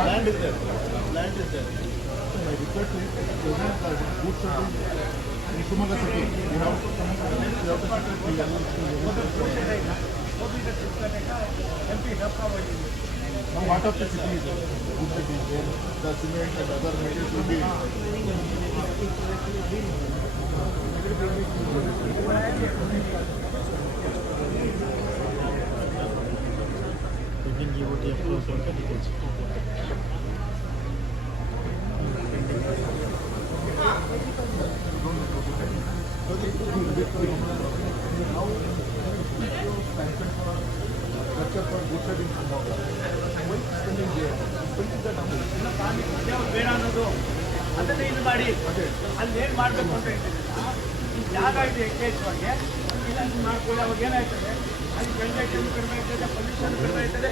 Land is there. Land is there. My request is to have good service in Shimoga city. You have to start with the Now, what of the cities, good cities, where the cement and other materials will be. You can give OT approach also details. ಬೇಡ ಅನ್ನೋದು ಅದನ್ನೇ ಇದು ಮಾಡಿ ಅಲ್ಲಿ ಏನು ಮಾಡಬೇಕು ಅಂತ ಹೇಳ್ತಿದ್ದಿಲ್ಲ. ಈ ಜಾಗ ಇದೆ ಯಥೇಚ್ಛವಾಗಿ ಇಲ್ಲ ಇದು ಮಾಡ್ಕೊಳ್ಳಿ. ಅವಾಗ ಏನಾಯ್ತದೆ, ಅಲ್ಲಿ ಕಂಜಕ್ಷನ್ ಕಡಿಮೆ ಆಗ್ತದೆ, ಪೊಲ್ಯೂಷನ್ ಕಡಿಮೆ ಆಗ್ತದೆ.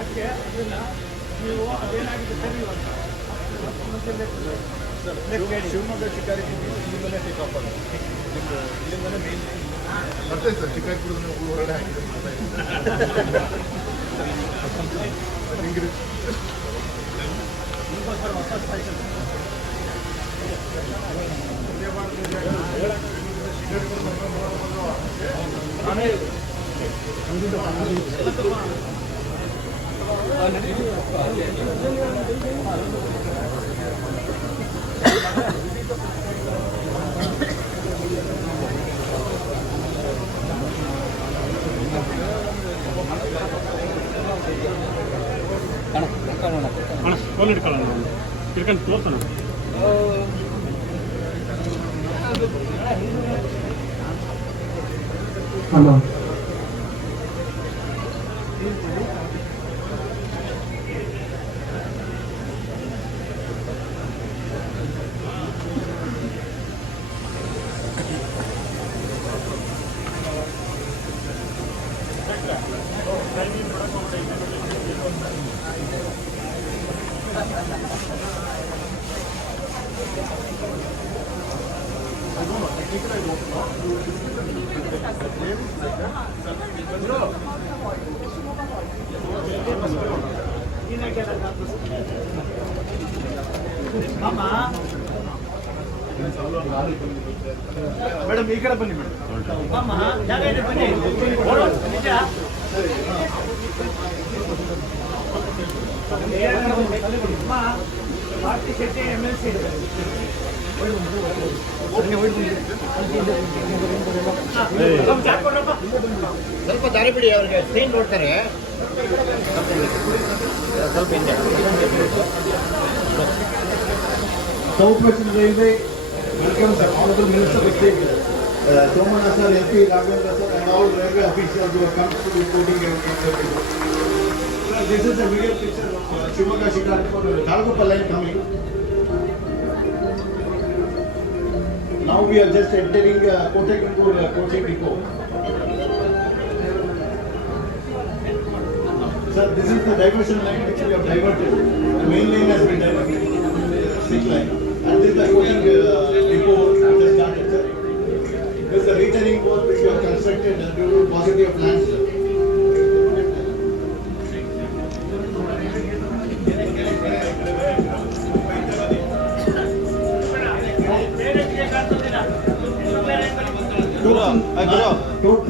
ಅದಕ್ಕೆ ಅದನ್ನ ನೀವು ಅದೇನಾಗಿದೆ ಸರಿ ಇವಾಗ ಶಿವಮೊಗ್ಗ ಶಿಕಾರಿ ಇಲ್ಲಿಂದಲೇ ಟೇಕ್ ಆಫ್ ಆಗೋದು. ಇಲ್ಲಿಂದಲೇ ಮೇನ್ ಬರ್ತೇನೆ ಸರ್. ಶಿಕಾರಿಪುರದ ಹೊರಗಡೆ ಹಾಕಿದ್ರೆ ಅಣ್ಣ ಫೋನ್ ಇಟ್ಕೊಳ್ಳೋಣ ಇಟ್ಕೊಂಡು ತೋರ್ಸೋಣ. ಹಲೋ ಮೇಡಮ್ ಈ ಕಡೆ ಬನ್ನಿ ಮೇಡಮ್. ಅಮ್ಮ ಜಾಗ ಇದೆ ಬನ್ನಿ. ನಿಜ ಅಮ್ಮ ಪಾರ್ಟಿ ಶೆಟ್ಟಿ MLC ಇದೆ. ಸ್ವಲ್ಪ ದಾರಿ ಬಿಡಿ, ಅವ್ರಿಗೆ ಟ್ರೈನ್ ನೋಡ್ತಾರೆ. ಸ್ವಲ್ಪ ಹಿಂದೆ. South Western Railway welcomes the Honorable Minister of State, Somana sir, MP Raghavendra sir, and all railway officials who have come to reporting everything. This is a video picture of Shivamogga Shikaripur Nalgoppa line coming. Now we are just entering Kothekapur coaching depot. Sir, this is the diversion line which we have diverted. The main line has been diverted. Six line. And this is the coaching depot just started, sir. This is the retaining wall which we have constructed due to paucity of land, sir.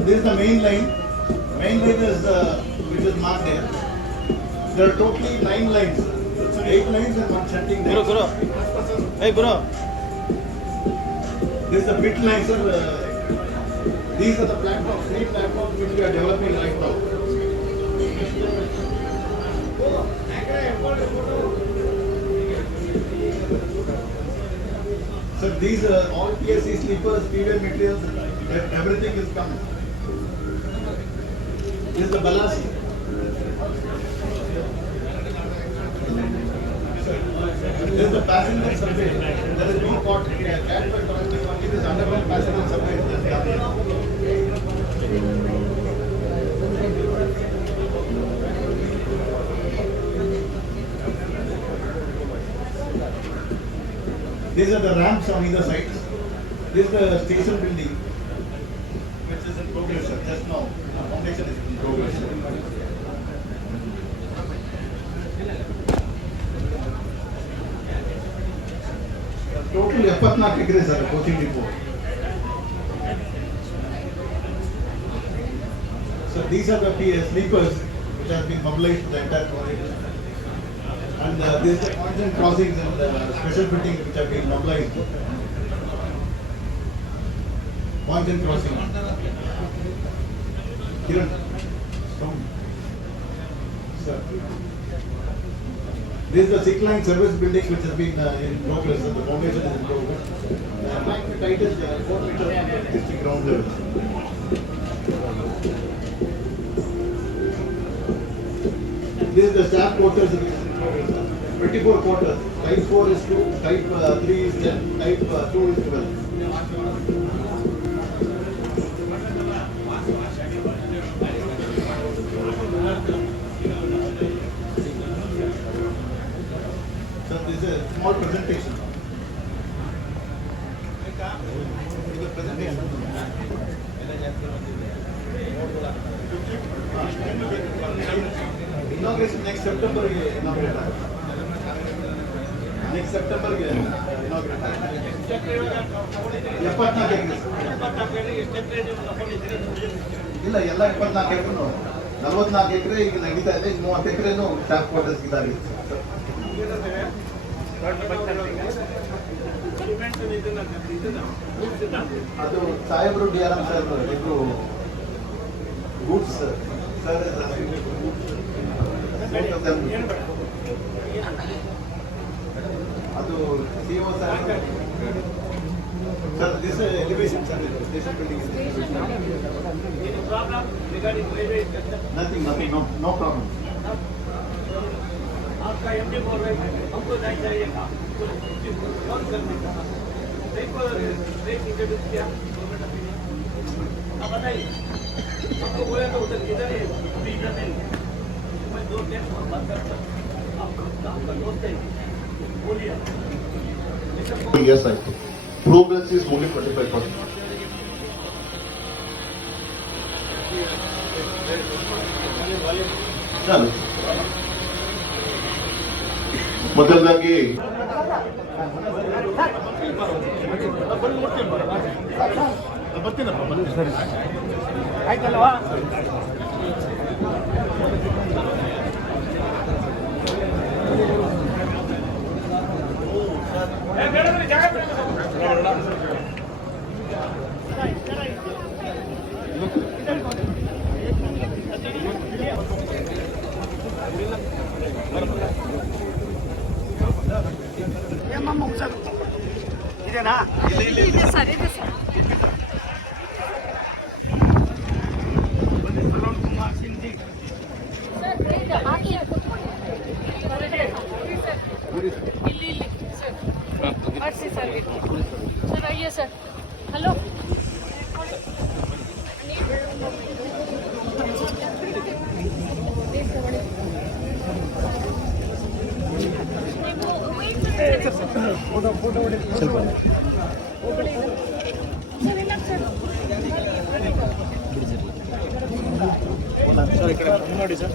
This is the main line. Main line is which is marked there. There are totally 9 lines. 8 lines and 1 shunting line. Guru. Hey, Guru. This is the bit line, sir. These are the platforms, 3 platforms which we are developing right now. Sir, these are all PSC sleepers, PVR materials, everything is coming. This is the ballast. This is the passenger survey. There is no cot. This is underground passenger survey. These are the ramps on either side. This is the station building, which is in progress, sir. Just now, the foundation is in progress. Total 74 acres are coaching depot. So these are the sleepers which have been mobilized the entire corridor. And this is the points and crossings and special fittings which have been mobilized. Points and crossing. Kiran, come. Sir. This is the SICK line service building which has been in progress and the foundation is in progress. The height is 4 meters is the ground level. This is the staff quarters which is in progress. 24 quarters. Type 4 is 2, type 3 is 10, type 2 is 12. So this is a small presentation. Inauguration next September inaugurate. Next September inaugurate. 74 ಇಲ್ಲ ಎಲ್ಲ 24 ಎಕರೆ 44 ಎಕರೆ ಈಗ ನಡೀತಾ ಇದೆ 30 ಎಕರೆನೂ staff quarters ಇದಾಗಿದೆ. ಅದು ಸಾಹೇಬ್ರು DRM ಸಾಹೇಬ್ರು ಇಬ್ರು ಗೂಡ್ಸ್ ಸರ್ ಅದು CEO Saheb sir this elevation sir station building nothing no problem. आपका MD बोल रहे हैं हमको नहीं चाहिए था कौन करने का नहीं इंट्रोड्यूस किया अब बताइए आपको बोले तो उधर इधर ही अभी इधर नहीं मैं 2 दिन बात करता आपका दोस्त है बोलिए. Yes, I think. Progress is only 25%. Chalo. ಮೊದಲದಾಗಿ ಆಯ್ತಲ್ವಾ ಇದೇನಾ ಇದೆ ಸರ್ ಇದೆ ಸರ್ ಕುಮಾರ್ ಸಿಂಧಿ ಇದೆ ಹಾಕಿ ಇಲ್ಲಿ ಸರ್ ಬರ್ಸಿ ಸರ್ ಸರ್ ಆइए ಸರ್ हेलो ನೋಡಿ ಸರ್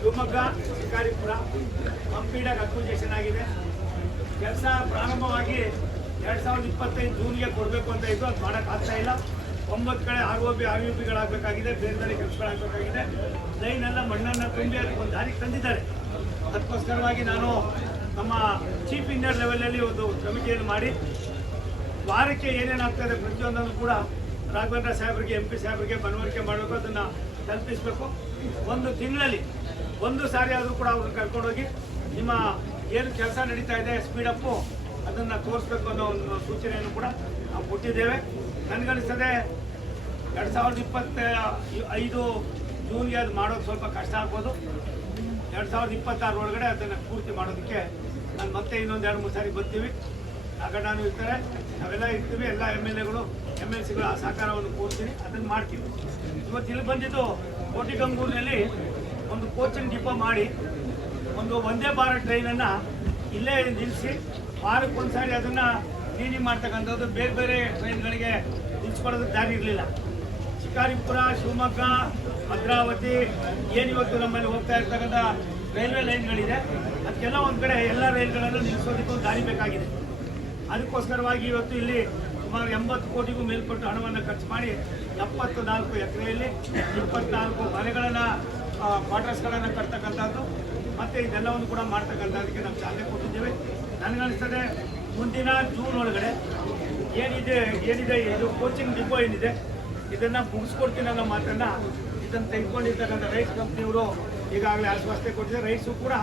ಶಿವಮೊಗ್ಗ ಶಿಕಾರಿಪುರ ಕಂಪ್ಲೀಟಾಗಿ ಅಕ್ವಿಜೇಷನ್ ಆಗಿದೆ. ಕೆಲಸ ಪ್ರಾರಂಭವಾಗಿ 2025 ಜೂನ್ಗೆ ಕೊಡಬೇಕು ಅಂತ ಇದ್ದು ಅದು ಮಾಡೋಕ್ಕಾಗ್ತಾ ಇಲ್ಲ. 9 ಕಡೆ ROB RUBಗಳಾಗಬೇಕಾಗಿದೆ, ಬೇರೆ ಬೇರೆ ಕೆಲಸಗಳಾಗಬೇಕಾಗಿದೆ. ಲೈನ್ ಎಲ್ಲ ಮಣ್ಣನ್ನು ತುಂಬಿ ಅದಕ್ಕೆ ಒಂದು ದಾರಿಗೆ ತಂದಿದ್ದಾರೆ. ಅದಕ್ಕೋಸ್ಕರವಾಗಿ ನಾನು ನಮ್ಮ ಚೀಫ್ ಇಂಜಿನಿಯರ್ ಲೆವೆಲಲ್ಲಿ ಒಂದು ಕಮಿಟಿಯನ್ನು ಮಾಡಿ ವಾರಕ್ಕೆ ಏನೇನಾಗ್ತದೆ ಪ್ರತಿಯೊಂದನ್ನು ಕೂಡ ರಾಘವೇಂದ್ರ ಸಾಹೇಬರಿಗೆ MP ಸಾಹೇಬರಿಗೆ ಮನವರಿಕೆ ಮಾಡಬೇಕು, ಅದನ್ನು ತಲುಪಿಸಬೇಕು. ಒಂದು ತಿಂಗಳಲ್ಲಿ ಒಂದು ಸಾರಿ ಆದರೂ ಕೂಡ ಅವ್ರನ್ನ ಕರ್ಕೊಂಡೋಗಿ ನಿಮ್ಮ ಏನು ಕೆಲಸ ನಡೀತಾ ಇದೆ ಸ್ಪೀಡಪ್ಪು ಅದನ್ನು ತೋರಿಸ್ಬೇಕು ಅನ್ನೋ ಒಂದು ಸೂಚನೆಯನ್ನು ಕೂಡ ನಾವು ಕೊಟ್ಟಿದ್ದೇವೆ. ನನಗನ್ನಿಸ್ತದೆ 2025 ಜೂನ್ಗೆ ಅದು ಮಾಡೋದು ಸ್ವಲ್ಪ ಕಷ್ಟ ಆಗ್ಬೋದು. 2026 ಒಳಗಡೆ ಅದನ್ನು ಪೂರ್ತಿ ಮಾಡೋದಕ್ಕೆ ನಾನು ಮತ್ತೆ ಇನ್ನೊಂದು 2-3 ಸಾರಿ ಬರ್ತೀವಿ. ನಾಗಣ್ಣನೂ ಇರ್ತಾರೆ, ನಾವೆಲ್ಲ ಇರ್ತೀವಿ, ಎಲ್ಲ MLAಗಳು MLCಗಳು ಆ ಸಹಕಾರವನ್ನು ಕೋರ್ತೀನಿ, ಅದನ್ನು ಮಾಡ್ತೀವಿ. ಇವತ್ತು ಇಲ್ಲಿ ಬಂದಿದ್ದು ಕೋಟಿಗಂಗೂರಿನಲ್ಲಿ ಒಂದು ಕೋಚಿಂಗ್ ಡಿಪೋ ಮಾಡಿ ಒಂದು ವಂದೇ ಭಾರತ್ ಟ್ರೈನನ್ನು ಇಲ್ಲೇ ನಿಲ್ಲಿಸಿ ವಾರಕ್ಕೊಂದು ಸಾರಿ ಅದನ್ನು ಕ್ಲೀನಿಂಗ್ ಮಾಡ್ತಕ್ಕಂಥದ್ದು. ಬೇರೆ ಬೇರೆ ಟ್ರೈನ್ಗಳಿಗೆ ನಿಲ್ಲಿಸ್ಕೊಳ್ಳೋದಕ್ಕೆ ದಾರಿ ಇರಲಿಲ್ಲ. ಶಿಕಾರಿಪುರ, ಶಿವಮೊಗ್ಗ, ಭದ್ರಾವತಿ ಏನಿವತ್ತು ನಮ್ಮಲ್ಲಿ ಹೋಗ್ತಾ ಇರ್ತಕ್ಕಂಥ ರೈಲ್ವೆ ಲೈನ್ಗಳಿದೆ, ಅದಕ್ಕೆಲ್ಲ ಒಂದು ಕಡೆ ಎಲ್ಲ ರೈಲ್ಗಳನ್ನು ನಿಲ್ಲಿಸೋದಕ್ಕೆ ಒಂದು ದಾರಿ ಬೇಕಾಗಿದೆ. ಅದಕ್ಕೋಸ್ಕರವಾಗಿ ಇವತ್ತು ಇಲ್ಲಿ ಸುಮಾರು 80 ಕೋಟಿಗೂ ಮೇಲ್ಪಟ್ಟು ಹಣವನ್ನು ಖರ್ಚು ಮಾಡಿ 74 ಎಕರೆಯಲ್ಲಿ 24 ಮನೆಗಳನ್ನು ಕ್ವಾರ್ಟರ್ಸ್ಗಳನ್ನು ಕಟ್ತಕ್ಕಂಥದ್ದು ಮತ್ತು ಇದೆಲ್ಲವನ್ನು ಕೂಡ ಮಾಡ್ತಕ್ಕಂಥದ್ದಕ್ಕೆ ನಾವು ಚಾಲನೆ ಕೊಟ್ಟಿದ್ದೇವೆ. ನನಗನ್ನಿಸ್ತದೆ ಮುಂದಿನ ಜೂನ್ ಒಳಗಡೆ ಏನಿದೆ ಇದು ಕೋಚಿಂಗ್ ಡಿಪೋ ಏನಿದೆ ಇದನ್ನು ಮುಗಿಸ್ಕೊಡ್ತೀನಿ ಅನ್ನೋ ಮಾತನ್ನು ಇದನ್ನು ತೆಗೆದುಕೊಂಡಿರ್ತಕ್ಕಂಥ ರೈಸ್ ಕಂಪ್ನಿಯವರು ಈಗಾಗಲೇ ಆಶ್ವಾಸನೆ ಕೊಟ್ಟಿದ್ದಾರೆ. ರೈಸು ಕೂಡ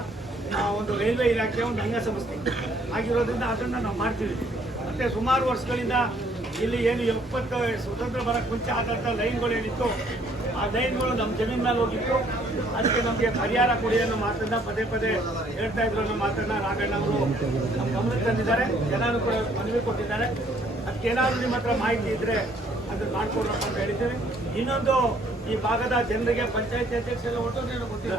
ಒಂದು ರೈಲ್ವೆ ಇಲಾಖೆಯ ಒಂದು ಅಂಗಸಂಸ್ಥೆ ಆಗಿರೋದ್ರಿಂದ ಅದನ್ನು ನಾವು ಮಾಡ್ತೀವಿ. ಮತ್ತು ಸುಮಾರು ವರ್ಷಗಳಿಂದ ಇಲ್ಲಿ ಏನು 70 ಸ್ವತಂತ್ರ ಬರೋಕ್ಕೆ ಮುಂಚೆ ಆದಂಥ ಲೈನ್ಗಳೇನಿತ್ತು ಆ ಲೈನ್ಗಳು ನಮ್ಮ ಜಮೀನು ಮೇಲೆ ಹೋಗಿತ್ತು. ಅದಕ್ಕೆ ನಮಗೆ ಪರಿಹಾರ ಕೊಡಿ ಅನ್ನೋ ಮಾತನ್ನು ಪದೇ ಪದೇ ಹೇಳ್ತಾ ಇದ್ರು ಅನ್ನೋ ಮಾತನ್ನು ನಾಗಣ್ಣವರು ನಮ್ಮ ಗಮನಕ್ಕೆ ತಂದಿದ್ದಾರೆ. ಜನರು ಕೂಡ ಮನವಿ ಕೊಟ್ಟಿದ್ದಾರೆ. ಅದಕ್ಕೇನಾದರೂ ನಿಮ್ಮ ಹತ್ರ ಮಾಹಿತಿ ಇದ್ದರೆ ಅದನ್ನು ಮಾಡಿಕೊಡ್ರಪ್ಪ ಅಂತ ಹೇಳಿದ್ದೀವಿ. ಇನ್ನೊಂದು ಈ ಭಾಗದ ಜನರಿಗೆ ಪಂಚಾಯತ್ ಅಧ್ಯಕ್ಷರೆಲ್ಲ ಒಟ್ಟೊಂದೇನು ಗೊತ್ತಿಲ್ಲ,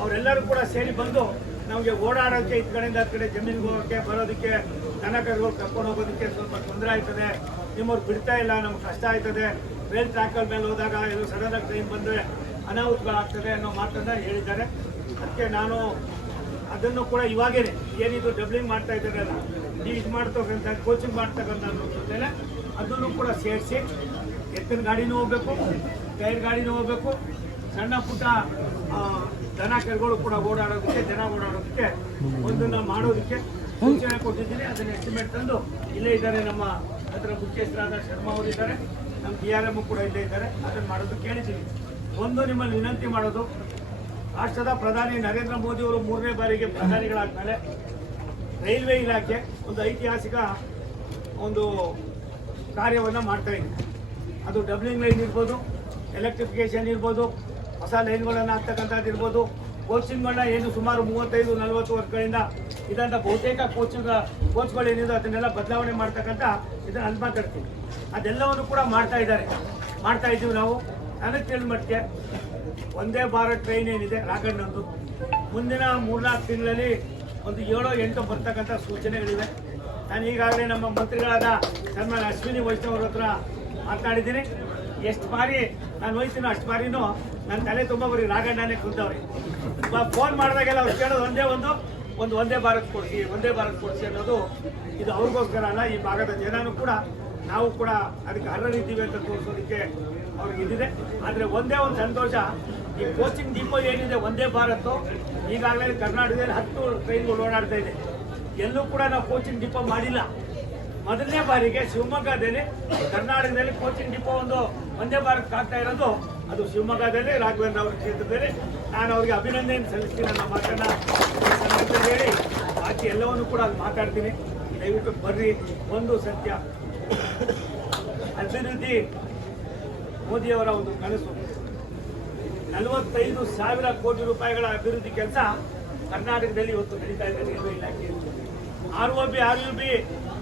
ಅವರೆಲ್ಲರೂ ಕೂಡ ಸೇರಿ ಬಂದು ನಮಗೆ ಓಡಾಡೋಕ್ಕೆ ಈ ಕಡೆಯಿಂದ ಆ ಕಡೆ ಜಮೀನಿಗೆ ಹೋಗೋಕ್ಕೆ ಬರೋದಕ್ಕೆ ದನ ಕರುಗಳು ಕರ್ಕೊಂಡು ಹೋಗೋದಕ್ಕೆ ಸ್ವಲ್ಪ ತೊಂದರೆ ಆಯ್ತದೆ, ನಿಮ್ಮವ್ರು ಬಿಡ್ತಾ ಇಲ್ಲ, ನಮ್ಗೆ ಕಷ್ಟ ಆಯ್ತದೆ, ರೈಲ್ ಟ್ರ್ಯಾಕಲ್ ಮೇಲೆ ಹೋದಾಗ ಇದು ಸಡನ್ನಾಗಿ ಟ್ರೈನ್ ಬಂದರೆ ಅನಾಹುತಗಳಾಗ್ತದೆ ಅನ್ನೋ ಮಾತನ್ನು ಹೇಳಿದ್ದಾರೆ. ಅದಕ್ಕೆ ನಾನು ಅದನ್ನು ಕೂಡ ಇವಾಗೇನೆ ಏನಿದು ಡಬ್ಲಿಂಗ್ ಮಾಡ್ತಾ ಇದ್ದಾರಲ್ಲ, ನೀವು ಇದು ಮಾಡ್ತಕ್ಕಂಥ ಕೋಚಿಂಗ್ ಮಾಡ್ತಕ್ಕಂಥ ಜೊತೆಲೆ ಅದನ್ನು ಕೂಡ ಸೇರಿಸಿ ಎತ್ತಿನ ಗಾಡಿನೂ ಹೋಗ್ಬೇಕು, ಟೈರ್ ಗಾಡಿನೂ ಹೋಗ್ಬೇಕು, ಸಣ್ಣ ಪುಟ್ಟ ದನ ಕರುಗಳು ಕೂಡ ಓಡಾಡೋದಕ್ಕೆ, ಜನ ಓಡಾಡೋದಕ್ಕೆ ಒಂದನ್ನು ಮಾಡೋದಕ್ಕೆ ಸೂಚನೆ ಕೊಟ್ಟಿದ್ದೀನಿ. ಅದನ್ನು ಎಸ್ಟಿಮೇಟ್ ತಂದು ಇಲ್ಲೇ ಇದ್ದಾರೆ, ನಮ್ಮ ಅದರ ಮುಖ್ಯಸ್ಥರಾದ ಶರ್ಮಾ ಅವರು ಇದ್ದಾರೆ, ನಮ್ಮ DRM ಕೂಡ ಇಲ್ಲೇ ಇದ್ದಾರೆ. ಅದನ್ನು ಮಾಡೋದಕ್ಕೆ ಹೇಳಿದ್ದೀನಿ. ಒಂದು ನಿಮ್ಮಲ್ಲಿ ವಿನಂತಿ ಮಾಡೋದು, ರಾಷ್ಟ್ರದ ಪ್ರಧಾನಿ ನರೇಂದ್ರ ಮೋದಿ ಅವರು 3ನೇ ಬಾರಿಗೆ ಪ್ರಧಾನಿಗಳಾದ್ಮೇಲೆ ರೈಲ್ವೆ ಇಲಾಖೆ ಒಂದು ಐತಿಹಾಸಿಕ ಒಂದು ಕಾರ್ಯವನ್ನು ಮಾಡ್ತಾ ಇದೆ. ಅದು ಡಬ್ಲಿಂಗ್ ಲೈನ್ ಇರ್ಬೋದು, ಎಲೆಕ್ಟ್ರಿಫಿಕೇಶನ್ ಇರ್ಬೋದು, ಹೊಸ ಲೈನ್ಗಳನ್ನು ಹಾಕ್ತಕ್ಕಂಥದ್ದು ಇರ್ಬೋದು, ಕೋಚಿಂಗ್ಗಳನ್ನ ಏನು ಸುಮಾರು 35-40 ವರ್ಷಗಳಿಂದ ಇದಂಥ ಬಹುತೇಕ ಕೋಚ್ಗಳೇನಿದೆ ಅದನ್ನೆಲ್ಲ ಬದಲಾವಣೆ ಮಾಡ್ತಕ್ಕಂಥ ಇದನ್ನು ಅಲ್ಲಿ ಮಾತಾಡ್ತೀವಿ. ಅದೆಲ್ಲವನ್ನು ಕೂಡ ಮಾಡ್ತಾ ಇದ್ದೀವಿ ನಾವು. ನನಗೆ ತಿಳಿದ ಮಟ್ಟಿಗೆ ವಂದೇ ಭಾರತ್ ಟ್ರೈನ್ ಏನಿದೆ ರಾಘಣ್ಣಂದು ಮುಂದಿನ 3-4 ತಿಂಗಳಲ್ಲಿ ಒಂದು 7-8 ಬರ್ತಕ್ಕಂಥ ಸೂಚನೆಗಳಿವೆ. ನಾನು ಈಗಾಗಲೇ ನಮ್ಮ ಮಂತ್ರಿಗಳಾದ ಸನ್ಮಾನ್ಯ ಅಶ್ವಿನಿ ವೈಷ್ಣವ್ ಅವ್ರ ಹತ್ರ ಮಾತನಾಡಿದ್ದೀನಿ. ಎಷ್ಟು ಬಾರಿ ನಾನು ಹೋಯ್ತೀನೋ ಅಷ್ಟು ಬಾರಿನೂ ನನ್ನ ತಲೆ ತುಂಬ ಬರೀ ರಾಘಣ್ಣನೇ ಕುಂತವ್ರಿ. ಫೋನ್ ಮಾಡಿದಾಗೆಲ್ಲ ಅವ್ರು ಕೇಳೋದು ಒಂದು ವಂದೇ ಭಾರತ್ ಕೊಡಿಸಿ ಅನ್ನೋದು. ಇದು ಅವ್ರಿಗೋಸ್ಕರ ಅಲ್ಲ, ಈ ಭಾಗದ ಜನನೂ ಕೂಡ ನಾವು ಕೂಡ ಅದಕ್ಕೆ ಅರ್ಹರಿದ್ದೀವಿ ಅಂತ ತೋರಿಸೋದಕ್ಕೆ ಅವ್ರಿಗೆ ಇದಿದೆ. ಆದರೆ ಒಂದೇ ಒಂದು ಸಂತೋಷ, ಈ ಕೋಚಿಂಗ್ ಡಿಪೋ ಏನಿದೆ ವಂದೇ ಭಾರತ್ ಈಗಾಗಲೇ ಕರ್ನಾಟಕದಲ್ಲಿ 10 ಟ್ರೈನ್ಗಳು ಓಡಾಡ್ತಾ ಇದೆ. ಎಲ್ಲೂ ಕೂಡ ನಾವು ಕೋಚಿಂಗ್ ಡಿಪೋ ಮಾಡಿಲ್ಲ. ಮೊದಲನೇ ಬಾರಿಗೆ ಶಿವಮೊಗ್ಗದಲ್ಲಿ ಕರ್ನಾಟಕದಲ್ಲಿ ಕೋಚಿಂಗ್ ಡಿಪೋ ಒಂದು ವಂದೇ ಭಾರತ್ ಆಗ್ತಾ ಇರೋದು ಅದು ಶಿವಮೊಗ್ಗದಲ್ಲಿ ರಾಘವೇಂದ್ರ ಅವರ ಕ್ಷೇತ್ರದಲ್ಲಿ. ನಾನು ಅವರಿಗೆ ಅಭಿನಂದನೆ ಸಲ್ಲಿಸ್ತೀನಿ ಅನ್ನೋ ಮಾತನ್ನು ಹೇಳಿ ಬಾಕಿ ಎಲ್ಲವನ್ನೂ ಕೂಡ ಅಲ್ಲಿ ಮಾತಾಡ್ತೀನಿ. ದಯವಿಟ್ಟು ಬರ್ರಿ. ಒಂದು ಸತ್ಯ, ಅಭಿವೃದ್ಧಿ ಮೋದಿಯವರ ಒಂದು ಕನಸು 45,000 ಕೋಟಿ ರೂಪಾಯಿಗಳ ಅಭಿವೃದ್ಧಿ ಕೆಲಸ ಕರ್ನಾಟಕದಲ್ಲಿ ಇವತ್ತು ನಡೀತಾ ಇದೆ ರೈಲ್ವೆ ಇಲಾಖೆಯಲ್ಲಿ. ROB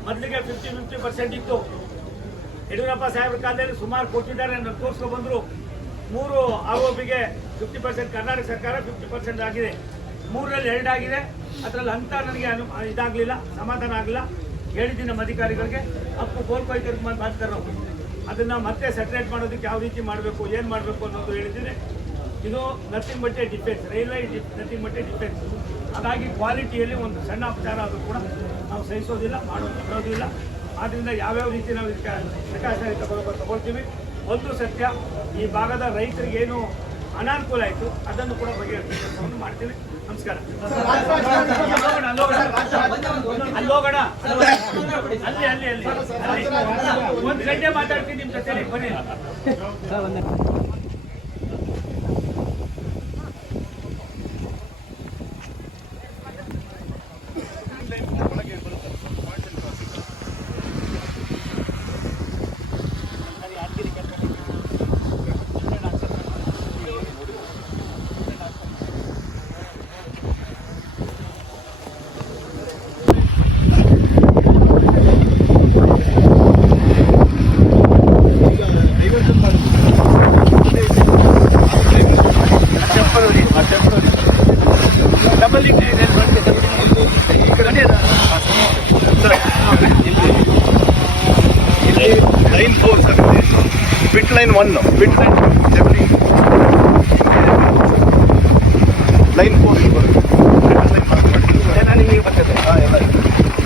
ಮೊದಲಿಗೆ 50% ಇತ್ತು. ಯಡಿಯೂರಪ್ಪ ಸಾಹೇಬ್ರ ಕಾಲದಲ್ಲಿ ಸುಮಾರು ಕೊಟ್ಟಿದ್ದಾರೆ, ತೋರಿಸ್ಕೊಂಡು ಬಂದರು. 3 ROBಗೆ 50% ಕರ್ನಾಟಕ ಸರ್ಕಾರ 50% ಆಗಿದೆ. 3ರಲ್ಲಿ 2 ಆಗಿದೆ. ಅದರಲ್ಲಿ ಅಂತ ನನಗೆ ಇದಾಗಲಿಲ್ಲ, ಸಮಾಧಾನ ಆಗಲಿಲ್ಲ. ಹೇಳಿದ್ದೀನಿ ನಮ್ಮ ಅಧಿಕಾರಿಗಳಿಗೆ, ಅಪ್ಪು ಗೋಲ್ಕೊಯ್ತರಿಗೆ ಮಾಡ್ತಾರೆ ನಾವು ಅದನ್ನು ಮತ್ತೆ ಸೆಟ್ರೇಟ್ ಮಾಡೋದಕ್ಕೆ ಯಾವ ರೀತಿ ಮಾಡಬೇಕು, ಏನು ಮಾಡಬೇಕು ಅನ್ನೋದು ಹೇಳಿದ್ದೀನಿ. ಇದು nothing but A defence, railway nothing but A defence. ಹಾಗಾಗಿ ಕ್ವಾಲಿಟಿಯಲ್ಲಿ ಒಂದು ಸಣ್ಣ ಅಪಚಾರ ಆದರೂ ಕೂಡ ನಾವು ಸಹಿಸೋದಿಲ್ಲ, ಮಾಡೋದಿಲ್ಲ. ಆದ್ದರಿಂದ ಯಾವ್ಯಾವ ರೀತಿ ನಾವು ಇದಕ್ಕೆ ಲೆಕ್ಕಾಚಾರ ತಗೊಳ್ತೀವಿ. ಒಂದು ಸತ್ಯ, ಈ ಭಾಗದ ರೈತರಿಗೇನು ಅನಾನುಕೂಲ ಆಯಿತು, ಅದನ್ನು ಕೂಡ ಬಗೆಹರಿಸುವ ಕೆಲಸವನ್ನು ಮಾಡ್ತೀವಿ. ನಮಸ್ಕಾರ. ಅಲ್ಲೋಗೋಣ ಅಲ್ಲಿ 1 ಗಂಟೆ ಮಾತಾಡ್ತೀನಿ ನಿಮ್ಮ ಜೊತೆ, ಬನ್ನಿ. ಡಬಲ್ ಲೈನ್ 4 ಸರ್, ಬಿಟ್ ಲೈನ್ 1, ಬಿಟ್ ಲೈನ್ ಲೈನ್ 4 ಬರುತ್ತೆ. ನಿಮಗೆ ಬರ್ತದೆ.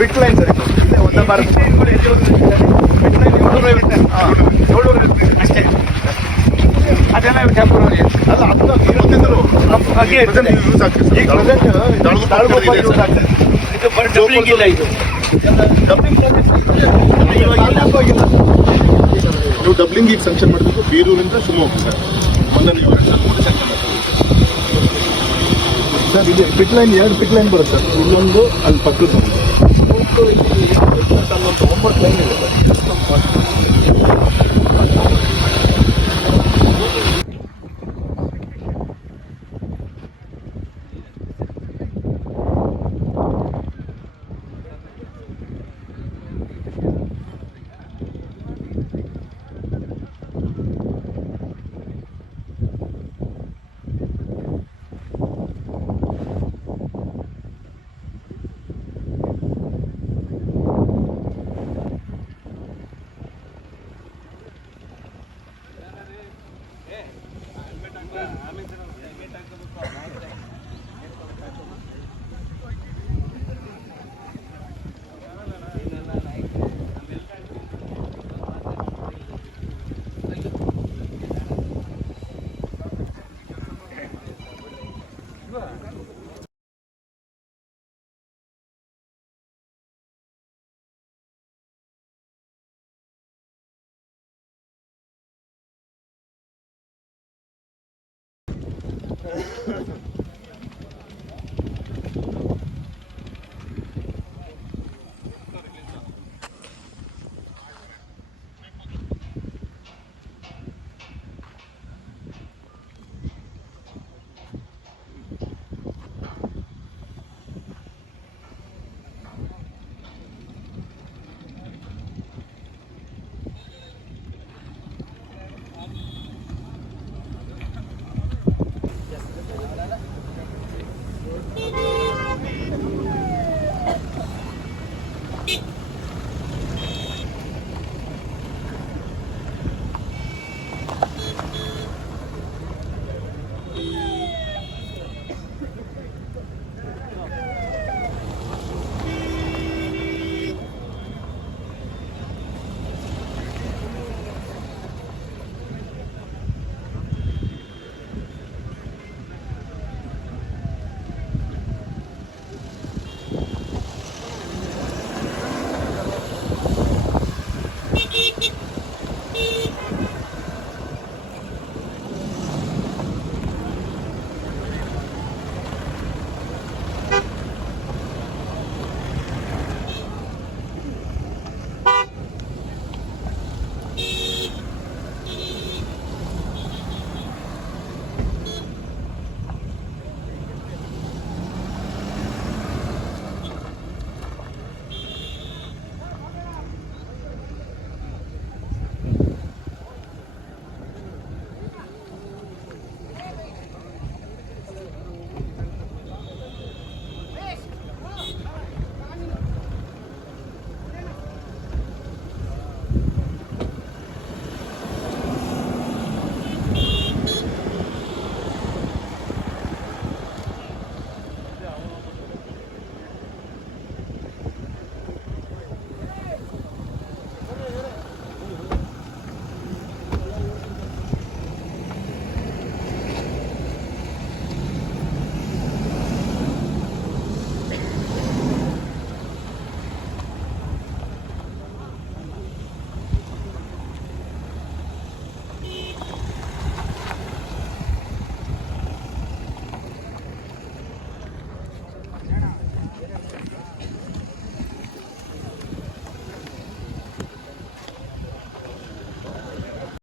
ಬಿಟ್ ಲೈನ್ ಸರ್, ಇದು ಒಂದೇ ಭಾರತ ಬಿಟ್ ಲೈನ್ 750 ಅಷ್ಟೇ. ಅದೆಲ್ಲ ಟೆಂಪರರಿ ಅಲ್ಲ, ಅದು ಗೊತ್ತಿದ್ದರು ನಮ್ಮ ಬಗ್ಗೆ ಇರ್ತದೆ. ಯೂಸ್ ಆಗ್ತದೆ ಸರ್. ಈಗ ಪ್ರೆಸೆಂಟ್ ತಾಳ್ಗೋಪಾಲ್ ಯೂಸ್ ಆಗ್ತದೆ. ಇದು ಡಬ್ಲಿಂಗ್ ಇಲ್ಲ, ಇದು ನೀವು ಡಬ್ಲಿಂಗ್ ಈಗ ಸಂಕ್ಷನ್ ಮಾಡಬೇಕು. ಬೀರೂರಿಂದ ಶಿವಮೊಗ್ಗ ಸರ್, ಮೊನ್ನೆ ನೀವು 2 ಸಂಕ್ಷನ್ ಸರ್. ಇದು ಪಿಟ್ ಲೈನ್ 2 ಪಿಟ್ ಲೈನ್ ಬರುತ್ತೆ ಸರ್. ಇಲ್ಲೊಂದು ಅಲ್ಲಿ ಪಕ್ಕದ 9 ಲೈನ್ ಇದೆ ಸರ್.